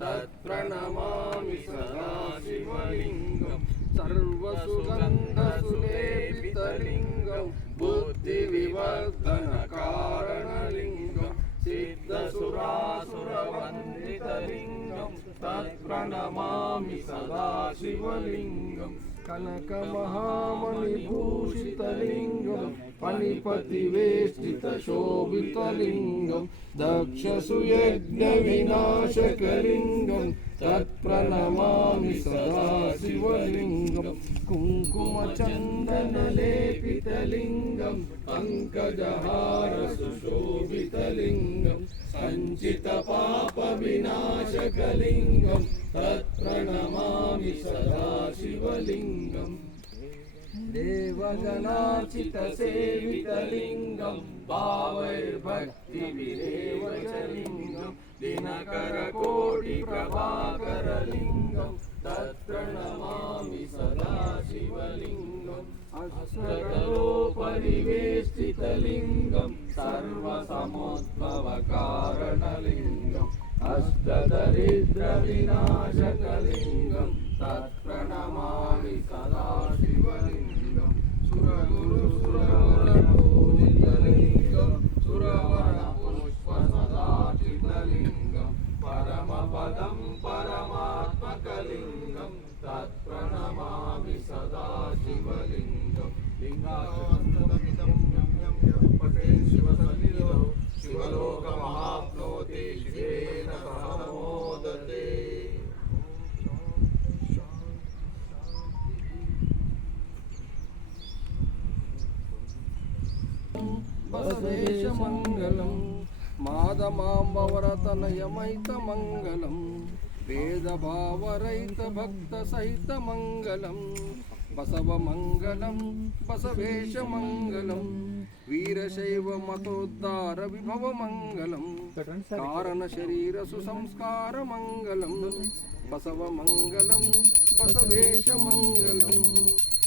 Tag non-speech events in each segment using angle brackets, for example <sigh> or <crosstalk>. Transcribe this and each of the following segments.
तत्र नमामि सदा शिवलिङ्गं सर्वसुगन्धसुलेपितलिङ्गं बुद्धिविवर्धनकारणलिङ्गं सिद्धसुरासुरवन्दितलिङ्गं तत्र नमामि सदा शिवलिङ्गं कनकमहामणिभूषितलिङ्गम् पणिपतिवेष्टितशोभितलिङ्गं दक्षसुयज्ञविनाशकलिङ्गं तत्प्रणमामि सदा शिवलिङ्गं कुङ्कुमचन्दनलेपितलिङ्गम् अङ्कजहारशोभितलिङ्गं सञ्चितपापविनाशकलिङ्गं तत्प्रणमामि सदा शिवलिङ्गम्। ेवगनाचितसेवितलिङ्गं भावैभक्तिभिचलिङ्गं विना करकोटिकवाकरलिङ्गम् तत्र न सदा शिवलिङ्गम् अष्टदोपरिवेष्टितलिङ्गं सर्वसमद्भवकारिङ्गम् अष्टदरिद्रविना బసవేశమంగళం మాదమాంబవరతనయమైతమంగళం వేదభావరైత భక్త సహిత మంగళం బసవ మంగళం బసవమంగళం బసవేశమంగళం వీరశైవ మతోద్ధార విభవ మంగళం కారణ శరీర సుసంస్కార మంగళం బసవ మంగళం బసవేశ మంగళం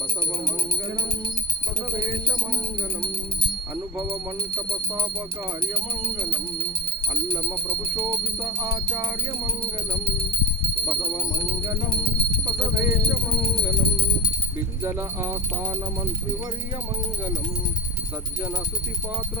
బసవమంగళం బసవేశమంగళం అనుభవ మంటప స్థాప కార్యమంగళం అల్లమ ప్రభుశోభిత ఆచార్య మంగళం బిజ్జల ఆస్థాన మంత్రివర్య మంగళం సజ్జన సుతి పాత్ర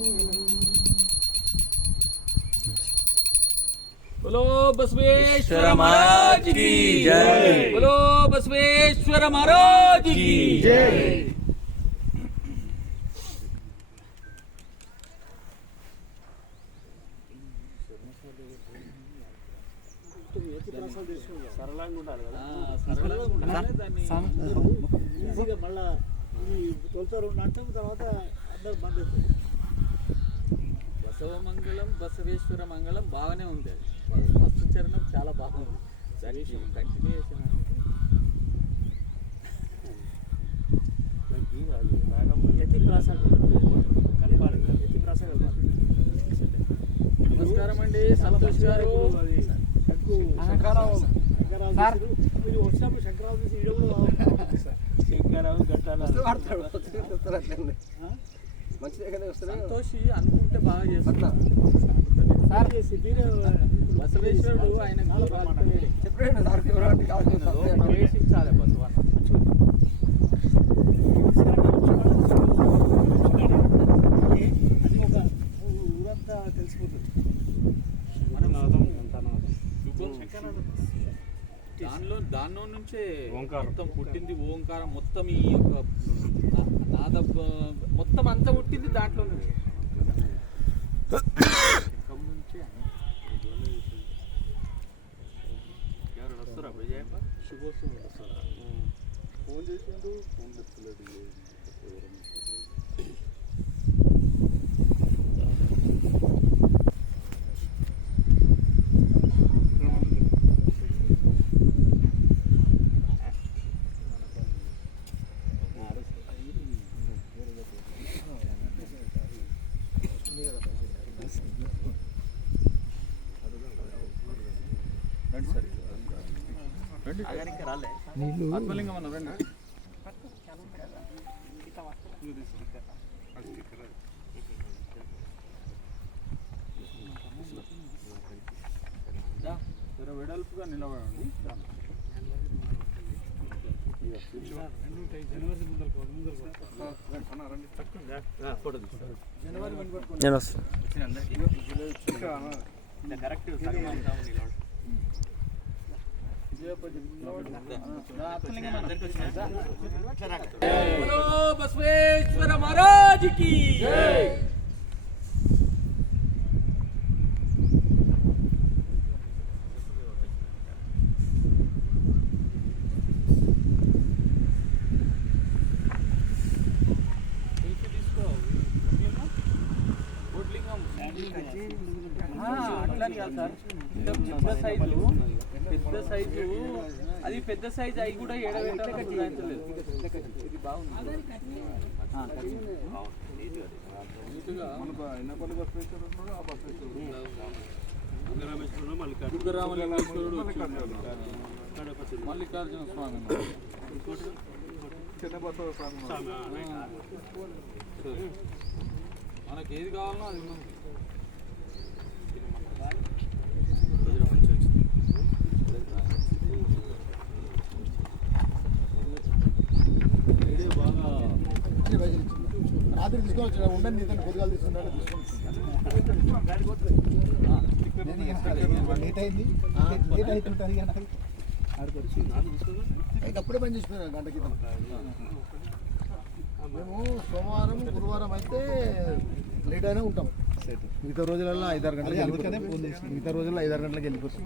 बोलो बसवेश्वर महाराज महाराज की की जय। बोलो बसवेश्वर महाराज की जय ఆ, సరళంగా ఉండాలి దాన్ని ఈజీగా మళ్ళా ఈ తొలుత రెండు అంటాం తర్వాత అందరు బంద్ అవుతుంది బసవమంగళం బసవేశ్వర మంగళం బాగానే ఉంది అది. ఫస్ట్ చరణం చాలా బాగుంది. దానికి కంటిన్యూషన్ నమస్కారం అండి. సంతోష్ గారు. మీరు వచ్చినప్పుడు శంకరావు వీడియో కూడా <laughs> శంకరావు గట్టాల. సంతోష్ అనుకుంటే బాగా చేస్తారు సార్ చేసి మీరే బసవేశ్వరుడు ఆయన ప్రవేశించాలి బసవన్న ఊరంతా తెలిసిపోతుంది దానిలో దానిలో నుంచే మొత్తం పుట్టింది ఓంకారం. మొత్తం ఈ యొక్క బ- మొత్తం అంతా పుట్టింది దాంట్లో నుంచి ఫోన్ చేసిండు ఫోన్ చెప్తలేడు వెడల్పుగా నిలబడండి. నేను వస్తాను बोलो बसवेश्वर महाराज की అట్లని కాదు సార్ ఇంత పెద్ద సైజు పెద్ద సైజు అది పెద్ద సైజు అవి కూడా ఏడబెట్టాలి ఇది బాగుంది. మల్లికార్జున స్వామి ఉన్నాడు. చిన్న బస్ స్వామి. మనకి ఏది కావాలన్నా అది రాత్రి తీసుకొని వచ్చిన ఉండండి నీతో కొద్దిగా తీసుకున్నాడు. లేట్ అయింది? లేట్ అవుతుంటుంది కానీ అప్పుడే పని చేసిపోయినా గంట క్రితం. మేము సోమవారం గురువారం అయితే లేట్ అయినా ఉంటాం. మిగతా రోజులలో ఐదారు గంటలకు మిగతా రోజుల్లో ఐదారు గంటలకు వెళ్ళిపోతాం.